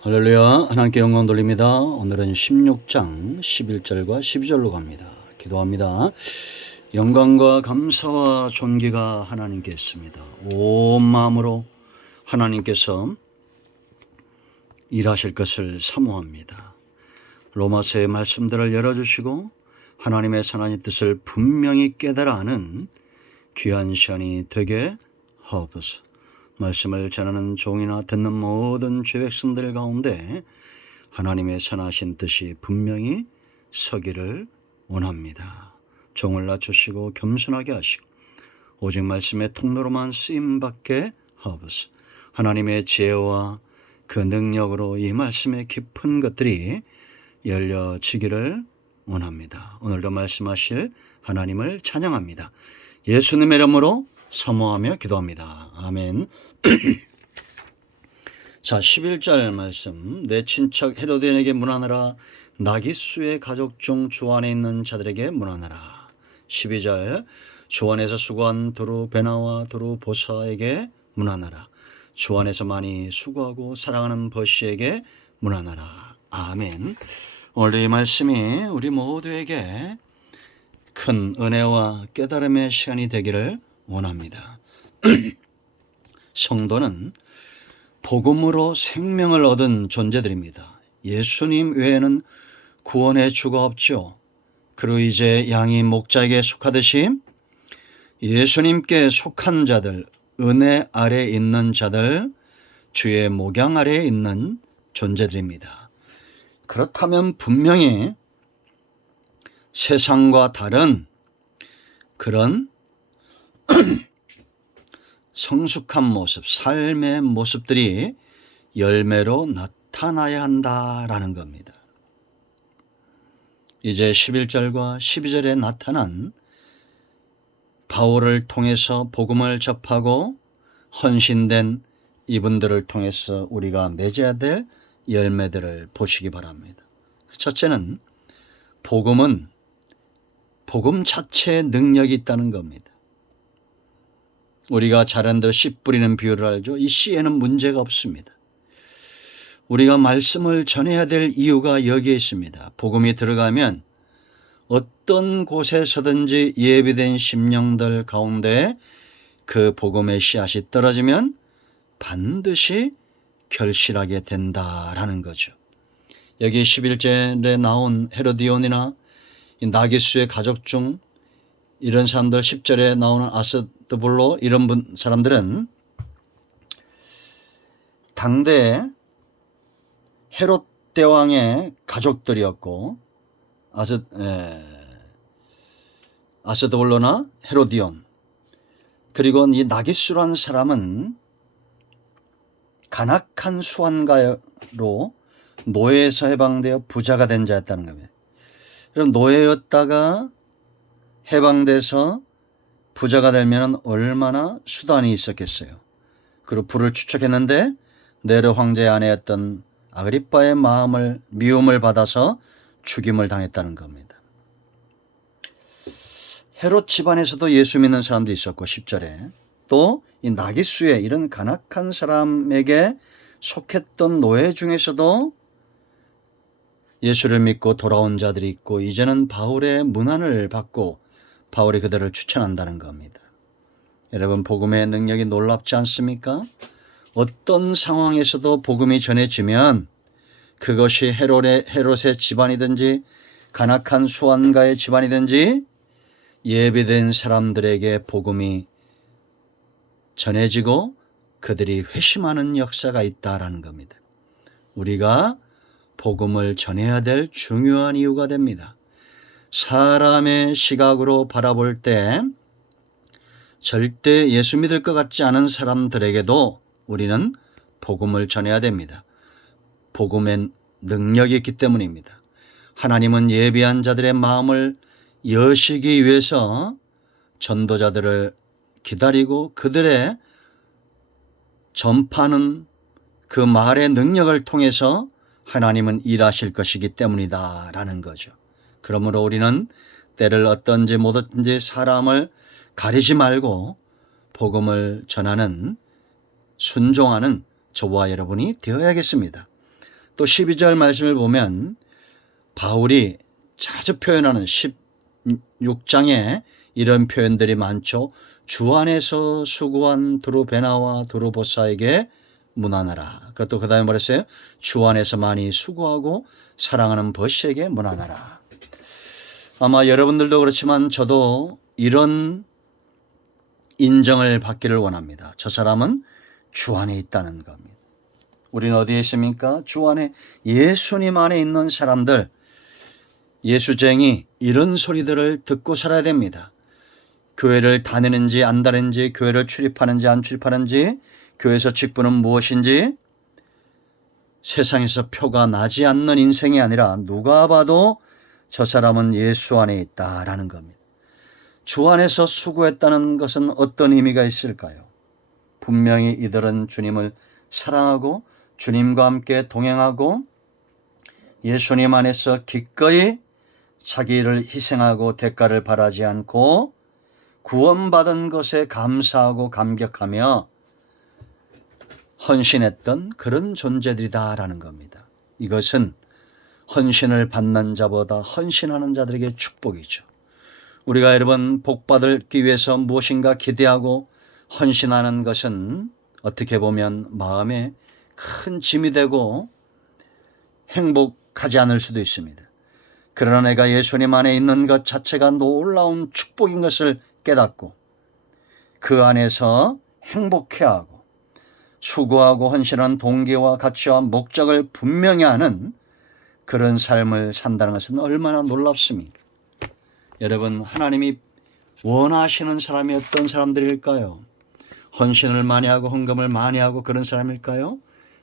할렐루야. 하나님께 영광 돌립니다. 오늘은 16장 11절과 12절로 갑니다. 기도합니다. 영광과 감사와 존귀가 하나님께 있습니다. 온 마음으로 하나님께서 일하실 것을 사모합니다. 로마서의 말씀들을 열어주시고 하나님의 선한 뜻을 분명히 깨달아 아는 귀한 시간이 되게 하옵소서. 말씀을 전하는 종이나 듣는 모든 죄백성들 가운데 하나님의 선하신 뜻이 분명히 서기를 원합니다. 종을 낮추시고 겸손하게 하시고 오직 말씀의 통로로만 쓰임받게 하옵소서. 하나님의 지혜와 그 능력으로 이 말씀의 깊은 것들이 열려지기를 원합니다. 오늘도 말씀하실 하나님을 찬양합니다. 예수님의 이름으로 사모하며 기도합니다. 아멘. 자, 11절 말씀. 내 친척 헤로디온에게 문하느라 나기수의 가족 중 주 안에 있는 자들에게 문하느라. 12절. 주 안에서 수고한 두루 베나와 두루 보사에게 문하느라. 주 안에서 많이 수고하고 사랑하는 버시에게 문하느라. 아멘. 오늘 이 말씀이 우리 모두에게 큰 은혜와 깨달음의 시간이 되기를 원합니다. 성도는 복음으로 생명을 얻은 존재들입니다. 예수님 외에는 구원의 주가 없죠. 그리고 이제 양이 목자에게 속하듯이 예수님께 속한 자들, 은혜 아래 있는 자들, 주의 목양 아래에 있는 존재들입니다. 그렇다면 분명히 세상과 다른 그런 성숙한 모습, 삶의 모습들이 열매로 나타나야 한다라는 겁니다. 이제 11절과 12절에 나타난 바울을 통해서 복음을 접하고 헌신된 이분들을 통해서 우리가 맺어야 될 열매들을 보시기 바랍니다. 첫째는 복음 자체에 능력이 있다는 겁니다. 우리가 잘한 대로 씨 뿌리는 비유를 알죠. 이 씨에는 문제가 없습니다. 우리가 말씀을 전해야 될 이유가 여기에 있습니다. 복음이 들어가면 어떤 곳에서든지 예비된 심령들 가운데 그 복음의 씨앗이 떨어지면 반드시 결실하게 된다라는 거죠. 여기 11절에 나온 헤로디온이나 나기수의 가족 중 이런 사람들, 10절에 나오는 아스드볼로 이런 사람들은 당대 헤롯 대왕의 가족들이었고 아스드볼로나 헤로디온, 그리고 이 나기수라는 사람은 간악한 수완가로 노예에서 해방되어 부자가 된 자였다는 겁니다. 그럼 노예였다가 해방돼서 부자가 되면 얼마나 수단이 있었겠어요. 그리고 부를 추척했는데 네로 황제의 아내였던 아그리빠의 미움을 받아서 죽임을 당했다는 겁니다. 헤롯 집안에서도 예수 믿는 사람도 있었고 10절에 또 이 나기수의 이런 간악한 사람에게 속했던 노예 중에서도 예수를 믿고 돌아온 자들이 있고 이제는 바울의 문안을 받고 바울이 그들을 추천한다는 겁니다. 여러분, 복음의 능력이 놀랍지 않습니까? 어떤 상황에서도 복음이 전해지면 그것이 헤롯의 집안이든지 간악한 수완가의 집안이든지 예비된 사람들에게 복음이 전해지고 그들이 회심하는 역사가 있다라는 겁니다. 우리가 복음을 전해야 될 중요한 이유가 됩니다. 사람의 시각으로 바라볼 때 절대 예수 믿을 것 같지 않은 사람들에게도 우리는 복음을 전해야 됩니다. 복음엔 능력이 있기 때문입니다. 하나님은 예비한 자들의 마음을 여시기 위해서 전도자들을 기다리고 그들의 전파하는 그 말의 능력을 통해서 하나님은 일하실 것이기 때문이다라는 거죠. 그러므로 우리는 때를 어떤지 못든지 사람을 가리지 말고 복음을 전하는 순종하는 저와 여러분이 되어야겠습니다. 또 12절 말씀을 보면 바울이 자주 표현하는 16장에 이런 표현들이 많죠. 주 안에서 수고한 드루베나와 드루보사에게 문안하라. 그것도 그 다음에 말했어요. 주 안에서 많이 수고하고 사랑하는 버시에게 문안하라. 아마 여러분들도 그렇지만 저도 이런 인정을 받기를 원합니다. 저 사람은 주 안에 있다는 겁니다. 우리는 어디에 있습니까? 주 안에, 예수님 안에 있는 사람들, 예수쟁이, 이런 소리들을 듣고 살아야 됩니다. 교회를 다니는지 안 다니는지, 교회를 출입하는지 안 출입하는지, 교회에서 직분은 무엇인지, 세상에서 표가 나지 않는 인생이 아니라 누가 봐도 저 사람은 예수 안에 있다라는 겁니다. 주 안에서 수고했다는 것은 어떤 의미가 있을까요? 분명히 이들은 주님을 사랑하고 주님과 함께 동행하고 예수님 안에서 기꺼이 자기를 희생하고 대가를 바라지 않고 구원받은 것에 감사하고 감격하며 헌신했던 그런 존재들이다라는 겁니다. 이것은 헌신을 받는 자보다 헌신하는 자들에게 축복이죠. 우리가 여러분 복받기 위해서 무엇인가 기대하고 헌신하는 것은 어떻게 보면 마음에 큰 짐이 되고 행복하지 않을 수도 있습니다. 그러나 내가 예수님 안에 있는 것 자체가 놀라운 축복인 것을 깨닫고 그 안에서 행복해하고 수고하고 헌신한 동기와 가치와 목적을 분명히 하는 그런 삶을 산다는 것은 얼마나 놀랍습니까? 여러분, 하나님이 원하시는 사람이 어떤 사람들일까요? 헌신을 많이 하고 헌금을 많이 하고 그런 사람일까요?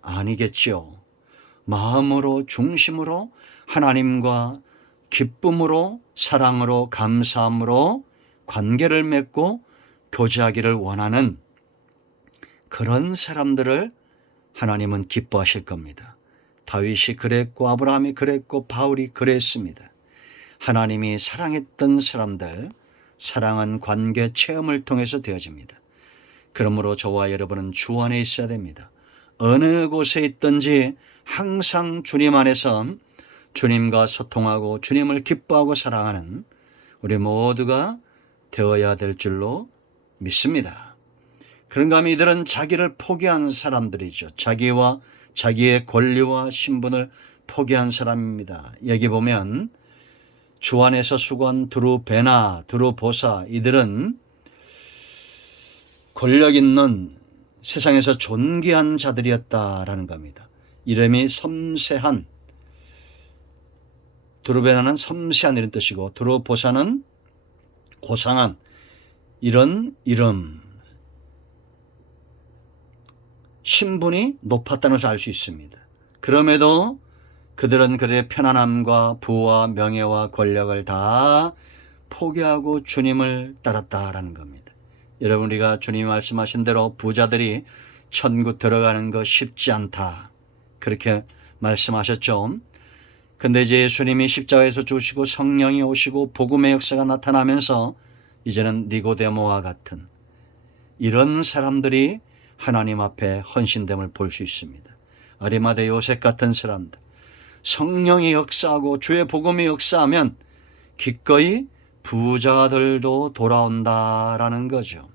아니겠지요. 마음으로 중심으로 하나님과 기쁨으로 사랑으로 감사함으로 관계를 맺고 교제하기를 원하는 그런 사람들을 하나님은 기뻐하실 겁니다. 다윗이 그랬고 아브라함이 그랬고 바울이 그랬습니다. 하나님이 사랑했던 사람들, 사랑은 관계 체험을 통해서 되어집니다. 그러므로 저와 여러분은 주 안에 있어야 됩니다. 어느 곳에 있든지 항상 주님 안에서 주님과 소통하고 주님을 기뻐하고 사랑하는 우리 모두가 되어야 될 줄로 믿습니다. 그런가 하면 이들은 자기를 포기한 사람들이죠. 자기와 자기의 권리와 신분을 포기한 사람입니다. 여기 보면 주 안에서 수고한 드루베나, 드루보사, 이들은 권력 있는 세상에서 존귀한 자들이었다라는 겁니다. 이름이 섬세한, 드루베나는 섬세한 이런 뜻이고 드루보사는 고상한 이런 이름, 신분이 높았다는 것을 알 수 있습니다. 그럼에도 그들은 그들의 편안함과 부와 명예와 권력을 다 포기하고 주님을 따랐다라는 겁니다. 여러분, 우리가 주님이 말씀하신 대로 부자들이 천국 들어가는 거 쉽지 않다, 그렇게 말씀하셨죠. 근데 이제 예수님이 십자가에서 죽으시고 성령이 오시고 복음의 역사가 나타나면서 이제는 니고데모와 같은 이런 사람들이 하나님 앞에 헌신됨을 볼 수 있습니다. 아리마대 요셉 같은 사람들, 성령이 역사하고 주의 복음이 역사하면 기꺼이 부자들도 돌아온다라는 거죠.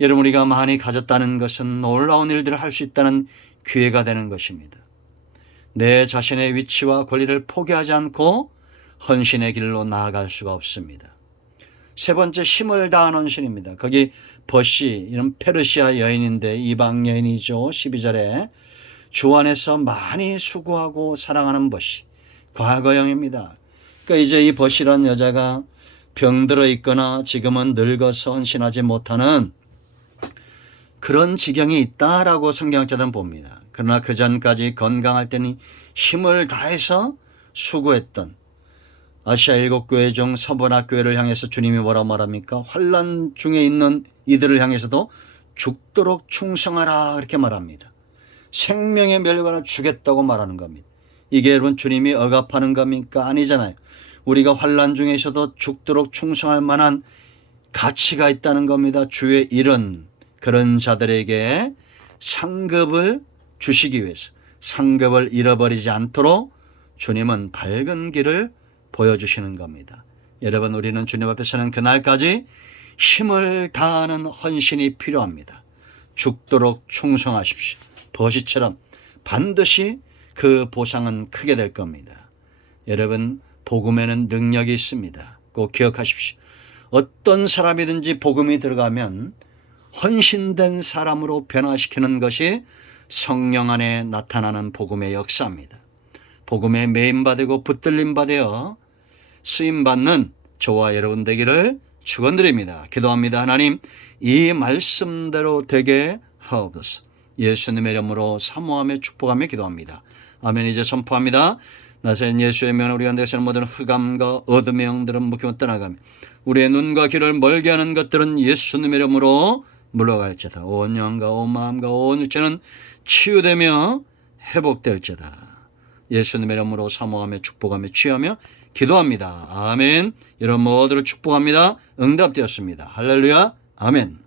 여러분, 우리가 많이 가졌다는 것은 놀라운 일들을 할 수 있다는 기회가 되는 것입니다. 내 자신의 위치와 권리를 포기하지 않고 헌신의 길로 나아갈 수가 없습니다. 세 번째, 힘을 다한 헌신입니다. 거기 버시, 이런 페르시아 여인인데 이방 여인이죠. 12절에 주 안에서 많이 수고하고 사랑하는 버시, 과거형입니다. 그러니까 이제 이 버시라는 여자가 병들어 있거나 지금은 늙어서 헌신하지 못하는 그런 지경이 있다라고 성경학자들은 봅니다. 그러나 그 전까지 건강할 때니 힘을 다해서 수고했던 아시아 7교회 중 서번학 교회를 향해서 주님이 뭐라 말합니까? 환난 중에 있는 이들을 향해서도 죽도록 충성하라, 그렇게 말합니다. 생명의 멸관을 주겠다고 말하는 겁니다. 이게 여러분 주님이 억압하는 겁니까? 아니잖아요. 우리가 환난 중에 있어도 죽도록 충성할 만한 가치가 있다는 겁니다. 주의 일은 그런 자들에게 상급을 주시기 위해서, 상급을 잃어버리지 않도록 주님은 밝은 길을 보여주시는 겁니다. 여러분, 우리는 주님 앞에 서는 그날까지 힘을 다하는 헌신이 필요합니다. 죽도록 충성하십시오. 버시처럼 반드시 그 보상은 크게 될 겁니다. 여러분, 복음에는 능력이 있습니다. 꼭 기억하십시오. 어떤 사람이든지 복음이 들어가면 헌신된 사람으로 변화시키는 것이 성령 안에 나타나는 복음의 역사입니다. 복음에 매인받고 붙들림받아 쓰임받는 저와 여러분 되기를 축원드립니다. 기도합니다. 하나님, 이 말씀대로 되게 하옵소서. 예수님의 이름으로 사모하며 축복하며 기도합니다. 아멘. 이제 선포합니다. 나사렛 예수의 명으로 우리 가운데 사는 모든 흑암과 어둠의 영들은 묶이고 떠나가며 우리의 눈과 귀를 멀게 하는 것들은 예수님의 이름으로 물러갈지어다. 온 영과 온 마음과 온 육체는 치유되며 회복될지어다. 예수님의 이름으로 사모하며 축복하며 취하며 기도합니다. 아멘. 이런 모두를 축복합니다. 응답되었습니다. 할렐루야. 아멘.